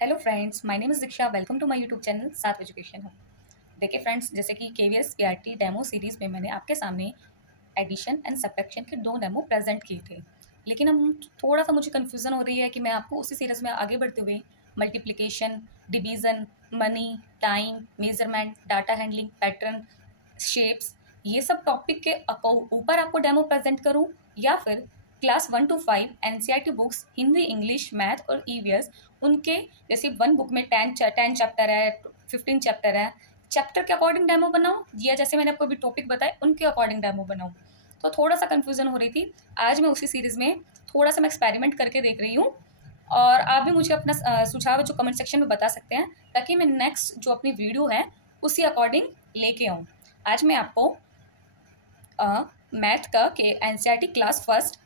Hello friends, my name is Diksha. Welcome to my YouTube channel साथ education hub. देखिए friends, जैसे कि KVS PRT demo series में मैंने आपके सामने एडिशन एंड सब्ट्रैक्शन के 2 डेमो प्रेज़ेंट किए थे। लेकिन अब थोड़ा-सा मुझे कन्फ्यूज़न हो रही है कि मैं आपको उसी सीरीज़ में आगे बढ़ते हुए multiplication, division, money, time, measurement, data handling, pattern, shapes, ये सब टॉपिक के ऊपर आपको डेमो प्रेज़ेंट करूँ, या फिर class 1 to 5 NCERT books Hindi, English, math और ईवीएस उनके जैसे 1 बुक में 10 चैप्टर है, 15 चैप्टर है, चैप्टर के अकॉर्डिंग डेमो बनाऊँ, या जैसे मैंने आपको अभी टॉपिक बताए उनके अकॉर्डिंग डेमो बनाऊँ? तो थोड़ा-सा कन्फ्यूज़न हो रही थी। आज मैं उसी सीरीज़ में थोड़ा-सा मैं एक्सपेरिमेंट करके देख रही हूँ, और आप भी मुझे अपना सुझाव जो कमेंट सेक्शन में बता सकते हैं, ताकि मैं नेक्स्ट जो अपनी वीडियो है उसी अकॉर्डिंग लेके आऊँ। आज मैं आपको मैथ का के NCERT class first,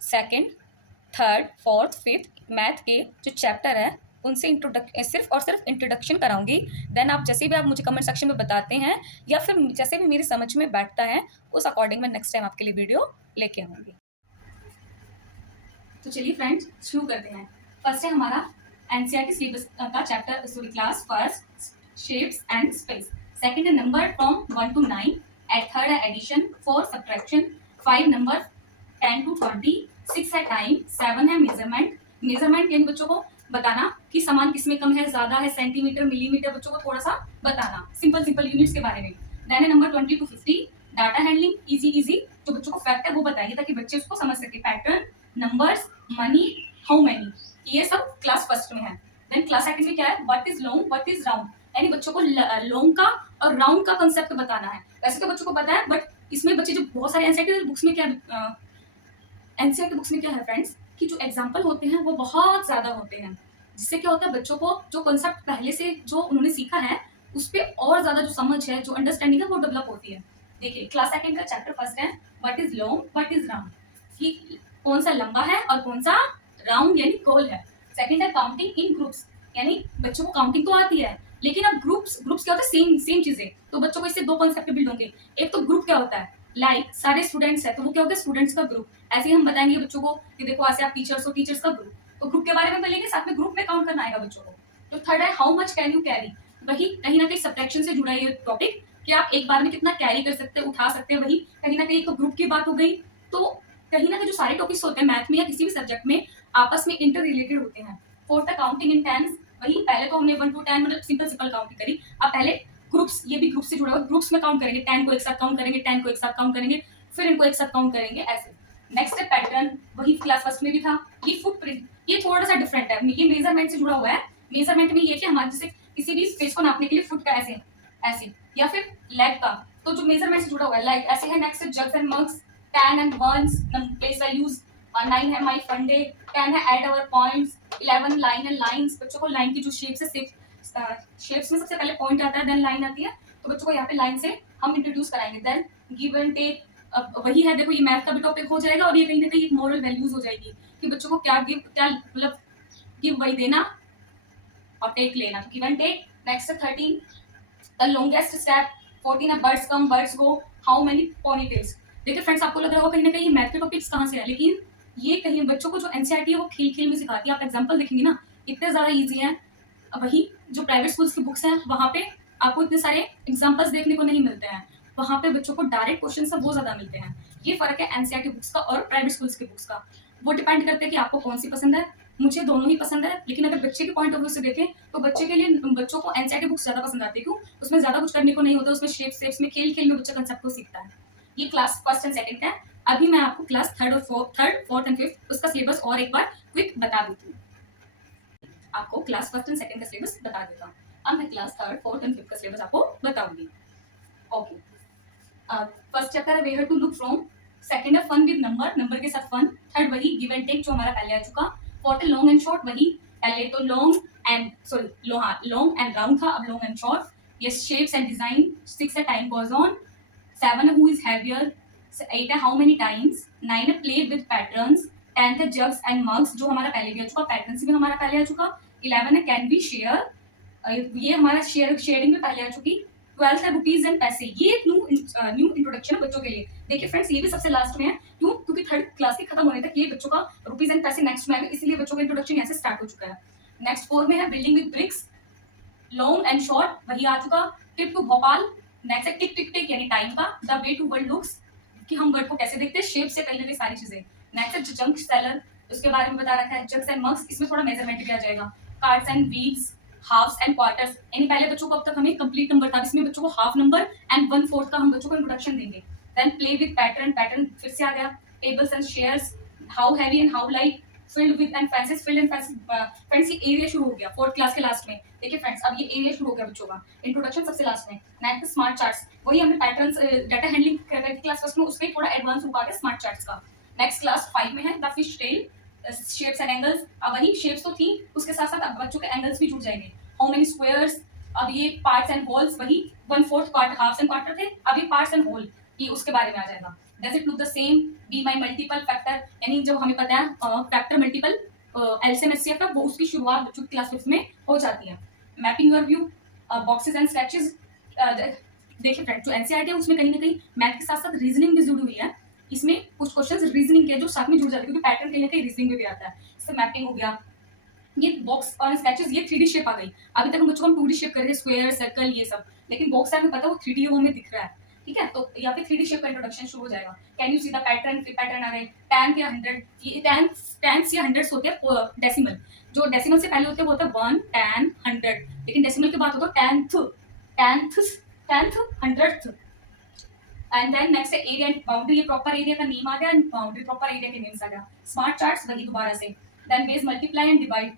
second, third, fourth, fifth math के जो चैप्टर है उनसे सिर्फ और सिर्फ इंट्रोडक्शन कराऊंगी। देन आप जैसे भी आप मुझे कमेंट सेक्शन में बताते हैं, या फिर जैसे भी मेरी समझ में बैठता है, उस अकॉर्डिंग मैं नेक्स्ट टाइम आपके लिए वीडियो लेके आऊंगी। तो चलिए फ्रेंड्स, शुरू करते हैं। फर्स्ट है हमारा एनसीईआरटी सिलेबस का chapter, sorry class first, shapes and space. Second है number from 1 to 9। At third है एडिशन, 4 सब्ट्रैक्शन, 5 नंबर 10 टू 20, 6 है टाइम, 7 है मेजरमेंट। मेजरमेंट यानी बच्चों को बताना कि सामान किसमें कम है, ज्यादा है, सेंटीमीटर, मिलीमीटर, बच्चों को थोड़ा सा बताना, सिंपल सिंपल यूनिट्स के बारे में। देन है number 20 to 50, data handling, easy easy जो बच्चों को फैक्ट है वो बताइए, ताकि बच्चे उसको समझ सके। Pattern, numbers, money, how many, ये सब क्लास फर्स्ट में है। देन क्लास सेकंड में क्या है, what is long, what is round, यानी बच्चों को लॉन्ग का और राउंड का कंसेप्ट बताना है। वैसे तो बच्चों को पता है, बट इसमें बच्चे जो बहुत सारे एनसीईआरटी बुक्स में क्या एनसीईआरटी बुक्स में क्या है फ्रेंड्स, कि जो एग्जाम्पल होते हैं वो बहुत ज्यादा होते हैं, जिससे क्या होता है बच्चों को जो कंसेप्ट पहले से जो उन्होंने सीखा है उस पर और ज्यादा जो समझ है, जो अंडरस्टैंडिंग है वो डेवलप होती है। देखिए क्लास सेकंड का चैप्टर फर्स्ट है what is long, what is round, कि कौन सा लंबा है और कौन सा राउंड यानी गोल है। सेकंड है काउंटिंग इन ग्रुप्स, यानी बच्चों को काउंटिंग तो आती है, लेकिन अब ग्रुप्स ग्रुप्स क्या होता है, सेम सेम चीजें, तो बच्चों को इससे दो कॉन्सेप्ट बिल्ड होंगे। एक तो ग्रुप क्या होता है, लाइक सारे स्टूडेंट्स है तो वो क्या होता है स्टूडेंट्स का ग्रुप। ऐसे ही हम बताएंगे बच्चों को कि देखो ऐसे आप टीचर्स हो, टीचर्स का ग्रुप, तो ग्रुप के बारे में बोलेंगे, साथ में ग्रुप में काउंट करना आएगा बच्चों को। तो थर्ड है how much can you carry, वही कहीं ना कहीं सब्ट्रैक्शन से जुड़ा ये टॉपिक, कि आप एक बार में कितना कैरी कर सकते हैं, उठा सकते हैं, वही कहीं ना कहीं तो ग्रुप की बात हो गई। तो कहीं ना कहीं जो सारे टॉपिक्स होते हैं मैथ में या किसी भी सब्जेक्ट में आपस में इंटर रिलेटेड होते हैं। फोर्थ है काउंटिंग इन टेंस, वही पहले तो हमने 1 टू 10 मतलब सिंपल सिंपल काउंटिंग करी, अब पहले ग्रुप्स, ये भी ग्रुप से जुड़ा हुआ, ग्रुप्स में काउंट करेंगे, 10 को एक साथ काउंट करेंगे, 10 को एक साथ काउंट करेंगे, फिर इनको एक साथ काउंट करेंगे ऐसे। नेक्स्ट है पैटर्न, वही क्लास फर्स्ट में भी था। ये फुटप्रिंट, ये थोड़ा सा डिफरेंट है, ये मेजरमेंट से जुड़ा हुआ है। मेजरमेंट में ये कि हमारे जैसे किसी भी स्पेस को नापने के लिए फुट का ऐसे ऐसे, या फिर लेग का, तो जो मेजरमेंट से जुड़ा हुआ है लाइक ऐसे है। नेक्स्ट है jugs and mugs, 10 and ones, place values, 9 है माई फंडे, 10 है add our points, 11 line and lines, बच्चों को लाइन की जो शेप्स है, शेप्स में सबसे पहले पॉइंट आता है, देन लाइन आती है, तो बच्चों को यहाँ पे लाइन से हम इंट्रोड्यूस कराएंगे। देन गिव एंड टेक, अब वही है, देखो ये मैथ का भी टॉपिक हो जाएगा, और ये कहीं ना कहीं एक मॉरल वैल्यूज हो जाएगी कि बच्चों को क्या गिव, क्या मतलब गिव वही देना और टेक लेना, तो गिव एंड टेक। नेक्स्ट है 13 द लॉन्गेस्ट स्टेप, 14 है birds come birds go, how many ponytails. देखिए फ्रेंड्स, आपको लग रहा होगा कहीं ना कहीं मैथ के टॉपिक्स कहाँ से है, लेकिन ये कहीं बच्चों को जो एनसीईआरटी है वो खेल खेल में सिखाती है। आप एग्जाम्पल देखेंगे ना, इतने ज्यादा ईजी है। वही जो प्राइवेट स्कूल्स की बुक्स हैं वहाँ पे आपको इतने सारे एग्जाम्पल्स देखने को नहीं मिलते हैं, वहाँ पे बच्चों को डायरेक्ट क्वेश्चन सब वो ज्यादा मिलते हैं। ये फर्क है एनसीईआरटी बुक्स का और प्राइवेट स्कूल्स की बुक्स का। वो डिपेंड करता है कि आपको कौन सी पसंद है। मुझे दोनों ही पसंद है, लेकिन अगर बच्चे के पॉइंट ऑफ व्यू से देखें तो बच्चे के लिए बच्चों को एनसीईआरटी बुक्स ज्यादा पसंद आती है। क्यों? उसमें ज्यादा कुछ करने को नहीं होता, उसमें शेप्स में खेल खेल में बच्चा कंसेप्ट को सीखता है। ये क्लास फर्स्ट एंड सेकंड है। अभी मैं आपको class third, fourth and fifth उसका सिलेबस और एक बार क्विक बता देती हूँ। आपको क्लास फर्स्ट एंड सेकंड का सिलेबस बता देता हूँ। अब मैं class third, fourth and fifth का सिलेबस आपको बताऊंगी। ओके, फर्स्ट चैप्टर है where to look from, second है फन विद नंबर, नंबर के साथ फन, थर्ड वही गिव एंड टेक जो हमारा पहले आ चुका, फोर्थ है लॉन्ग एंड शॉर्ट, वही पहले तो लॉन्ग एंड राउंड था, अब long and short. Yes, shapes and design, six है टाइम गोज ऑन, सेवन है हु इज हैवियर, एट है हाउ मेनी टाइम्स, नाइन है प्ले विद पैटर्न्स, टेंथ है जग्स एंड मग्स जो हमारा पहले भी आ चुका, पैटर्न्स भी हमारा पहले आ चुका, 11 है कैन बी शेयर, ये हमारा शेयरिंग में पहले आ चुकी, 12 है रुपीज एंड पैसे, ये न्यू इंट्रोडक्शन है बच्चों के लिए। देखिए फ्रेंड्स, ये भी सबसे लास्ट में है, क्यों? क्योंकि थर्ड क्लास के खत्म होने तक ये बच्चों का रुपीज एंड पैसे नेक्स्ट में आएगा, इसलिए बच्चों का इंट्रोडक्शन यहाँ से स्टार्ट हो चुका है। नेक्स्ट 4 में है building with bricks, long and short वही आ चुका। टिप टू भोपाल, नेक्स्ट है टिक टिक टिक यानी टाइम का। The way to world looks कि हम वर्ल्ड को कैसे देखते हैं, शेप से कहीं ना कहीं सारी चीजें। नेक्स्ट है जंक सेलर, उसके बारे में बता रखा है। जग्स एंड मग्स, इसमें थोड़ा मेजरमेंट भी आ जाएगा। Carts and wheels, halves and quarters, यानी पहले बच्चों को अब तक हमें कंप्लीट नंबर था, इसमें बच्चों को हाफ नंबर एंड 1/4 का हम बच्चों को इंट्रोडक्शन देंगे। Then play with pattern, pattern फिर से आ गया। Tables and shares, how heavy and how light, field with and fences, field and fences. Friends ये एरिया शुरू हो गया 4th क्लास के लास्ट में। देखिए फ्रेंड्स अब ये एरिया शुरू हो गया बच्चों का, इंट्रोडक्शन सबसे लास्ट में। नेक्स्ट स्मार्ट चार्ट्स, वही हमने पैटर्न्स डाटा हैंडलिंग कर रहे थे क्लास फर्स्ट में, उसमें थोड़ा एडवांस रूप आ गया स्मार्ट चार्ट्स का। नेक्स्ट क्लास 5 में है the fish tail, shapes and angles. अब वही शेप्स तो थी, उसके साथ साथ अब बच्चों के एंगल्स भी जुड़ जाएंगे। हाउ मेनी स्क्वायर्स, अब ये पार्ट्स एंड होल्स, वही 1/4 पार्ट, हाफ्स एंड क्वार्टर थे, अब ये पार्ट्स एंड होल, ये उसके बारे में आ जाएगा। Does it look the same, be my multiple factor, यानी जो हमें पता है फैक्टर मल्टीपल एलसीएम एचसीएफ का, वो उसकी शुरुआत बच्चों की क्लास 5 में हो जाती है। Mapping your view, boxes and sketches. देखिए फ्रेंड जो एनसीईआरटी है उसमें कहीं ना कहीं मैथ के साथ साथ रीजनिंग भी जुड़ी हुई है। इसमें कुछ क्वेश्चंस रीजनिंग के जो साथ में जुड़ जाते हैं, क्योंकि पैटर्न कहीं ना कहीं रीजनिंग में भी आता है। इससे मैपिंग हो गया, ये बॉक्स और स्केचेस, ये 3D शेप आ गई। अभी तक हम बच्चों को 2D शेप कर रहे हैं, स्क्वायर सर्कल ये सब, लेकिन बॉक्स हमें पता है वो 3D वो हमें दिख रहा है, ठीक है। तो यहाँ पे 3D शेप का इंट्रोडक्शन शुरू हो जाएगा। Can you see the pattern, फिर पैटर्न आ गए। टैन या 100, ये टैंस या 100 होते हैं डेसिमल, जो डेसिमल से पहले होते हैं वो होता है 1 10 100, लेकिन डेसिमल के बाद होता है tenth 100th। And then next है एरिया एंड बाउंड्री, ये प्रॉपर एरिया का नेम आ गया एंड बाउंड्री प्रॉपर एरिया के नेम्स आ गया। स्मार्ट चार्ट्स वही दोबारा से। Then base multiply and divide,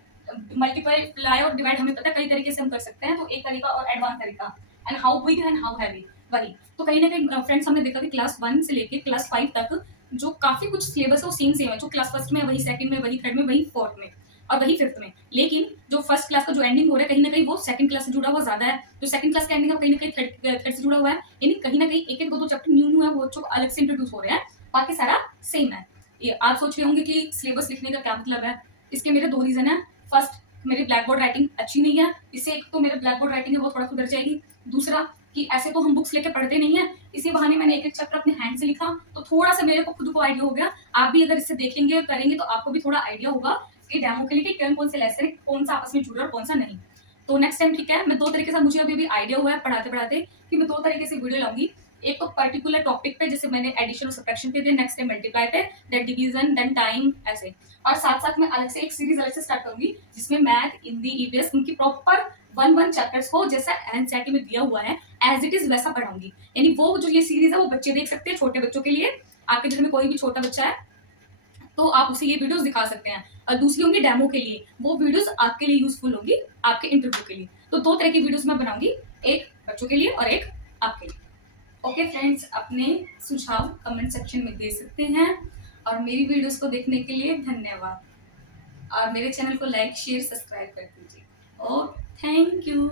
multiply और डिवाइड हमें पता है कई तरीके से हम कर सकते हैं, तो एक तरीका और एडवांस तरीका। And how big and how heavy, वही। तो कहीं ना कहीं फ्रेंड्स हमने देखा कि क्लास 1 से लेके क्लास 5 तक जो काफी कुछ सिलेबस है वो सेम है, जो क्लास फर्स्ट में वही, सेकंड में वही, थर्ड में वही, फोर्थ में और वही, फिफ्थ में। लेकिन जो फर्स्ट क्लास का जो एंडिंग हो रहा है कहीं ना कहीं वो सेकंड क्लास से जुड़ा हुआ ज्यादा है, जो सेकंड क्लास का एंडिंग है कहीं ना कहीं थर्ड से जुड़ा हुआ है, यानी कहीं ना कहीं एक एक दो चैप्टर न्यू है वो जो अलग से इंट्रोड्यूस हो रहे हैं, बाकी सारा सेम है। ये आप सोच रहे होंगे कि सिलेबस लिखने का क्या मतलब है। इसके मेरे 2 रीजन है। फर्स्ट, मेरी ब्लैक बोर्ड राइटिंग अच्छी नहीं है, इससे एक तो मेरे ब्लैक बोर्ड राइटिंग है वो थोड़ा सुधर जाएगी। दूसरा कि ऐसे तो हम बुक्स लेके पढ़ते नहीं है, इसी बहाने मैंने एक एक चैप्टर अपने हैंड से लिखा, तो थोड़ा सा मेरे को खुद को आइडिया हो गया। आप भी अगर इससे देखेंगे और करेंगे तो आपको भी थोड़ा आइडिया होगा कि डेमो के लिए कि कौन से लेसन कौन सा आपस में जुड़ा और कौन सा नहीं। तो नेक्स्ट टाइम ठीक है, मैं 2 तरीके से, मुझे अभी भी आइडिया हुआ है पढ़ाते पढ़ाते कि मैं 2 तरीके से वीडियो लाऊंगी। एक तो पर्टिकुलर टॉपिक पे, जैसे मैंने एडिशन और सब्ट्रैक्शन पे दिया, नेक्स्ट टाइम मल्टीप्लाई पे, देन डिवीजन, देन टाइम, ऐसे। और साथ साथ में अलग से एक सीरीज अलग से स्टार्ट करूंगी जिसमें मैथ, हिंदी, ईवीएस उनकी प्रॉपर 1 चैप्टर्स को जैसा एनसीईआरटी में दिया हुआ है एज इट इज वैसा पढ़ाऊंगी। यानी वो जो ये सीरीज है वो बच्चे देख सकते हैं, छोटे बच्चों के लिए। आपके घर में कोई भी छोटा बच्चा है तो आप उसे ये वीडियोस दिखा सकते हैं। और दूसरी होंगी डेमो के लिए, वो वीडियोस आपके लिए यूजफुल होगी, आपके इंटरव्यू के लिए। तो 2 तरह की वीडियोस मैं बनाऊंगी, एक बच्चों के लिए और एक आपके लिए। ओके फ्रेंड्स, अपने सुझाव कमेंट सेक्शन में दे सकते हैं और मेरी वीडियोस को देखने के लिए धन्यवाद। और मेरे चैनल को लाइक शेयर सब्सक्राइब कर दीजिए। Okay, thank you.